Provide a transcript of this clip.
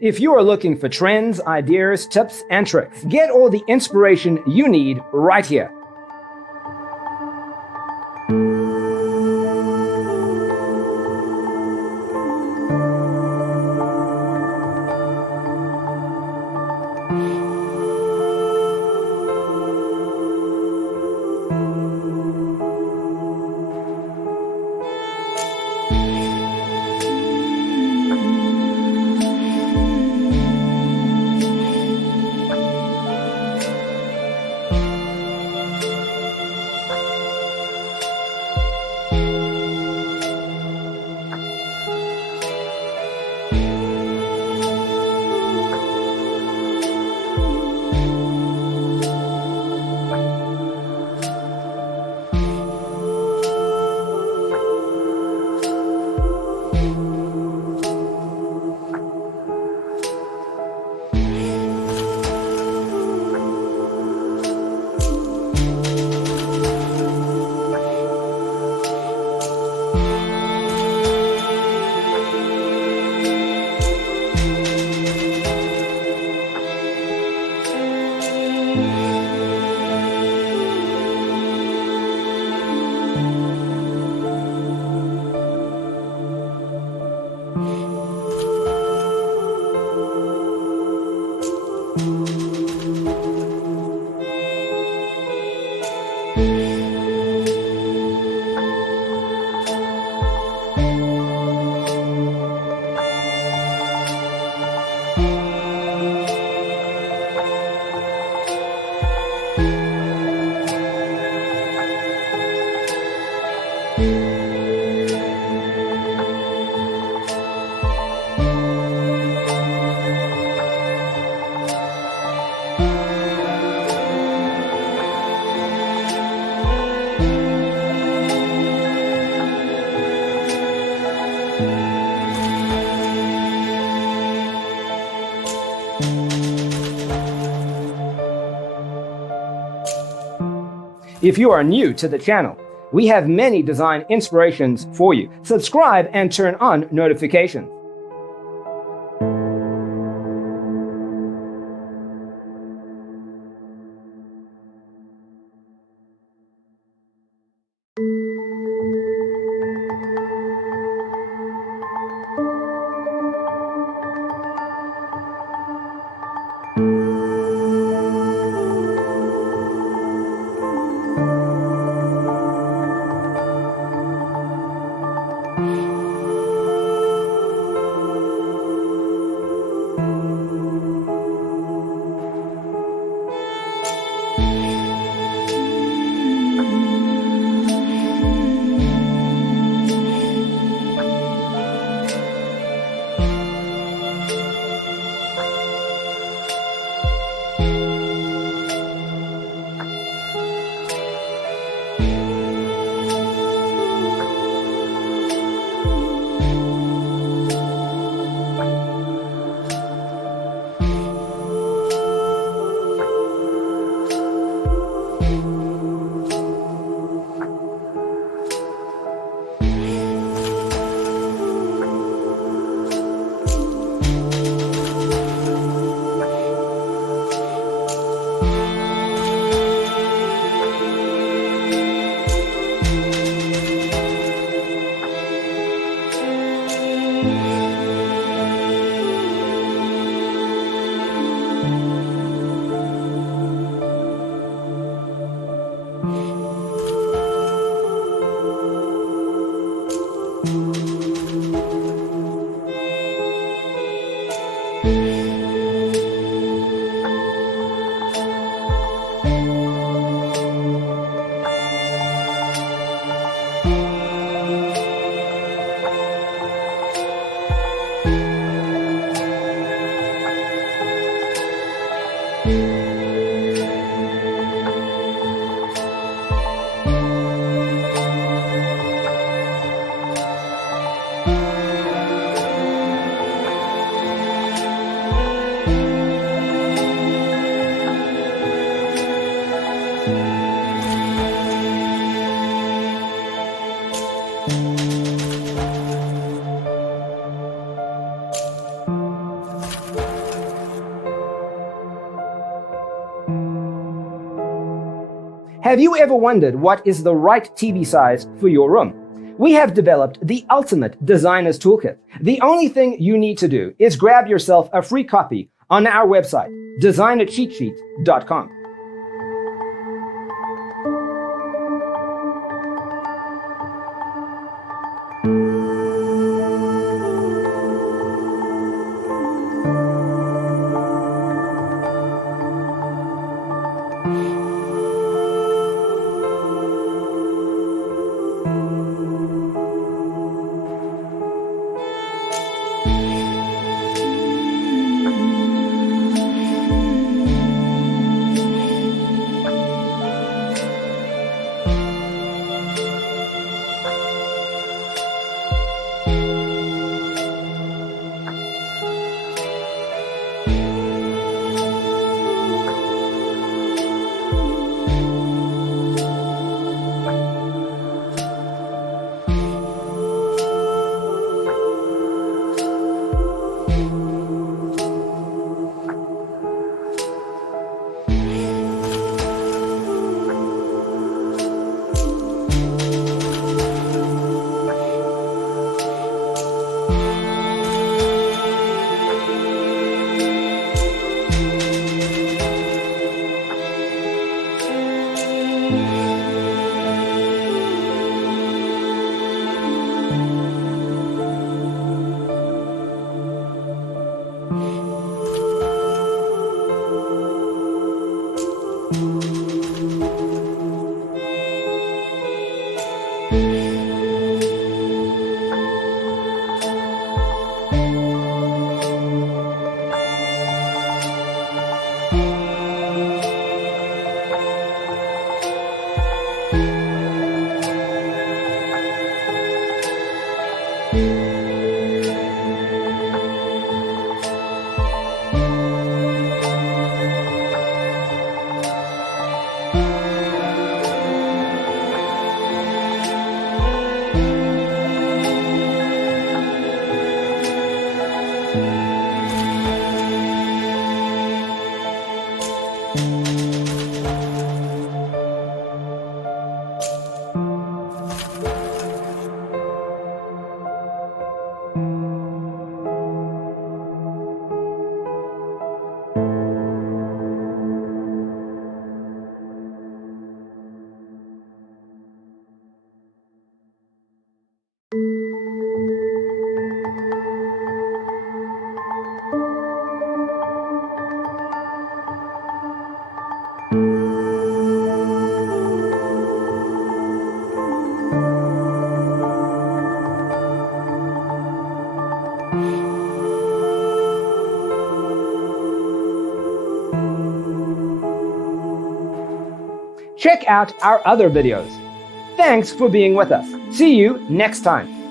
If you are looking for trends, ideas, tips, and tricks, get all the inspiration you need right here. If you are new to the channel, we have many design inspirations for you. Subscribe and turn on notifications. Have you ever wondered what is the right TV size for your room? We have developed the ultimate designer's toolkit. The only thing you need to do is grab yourself a free copy on our website, designercheatsheet.com. Check out our other videos. Thanks for being with us. See you next time.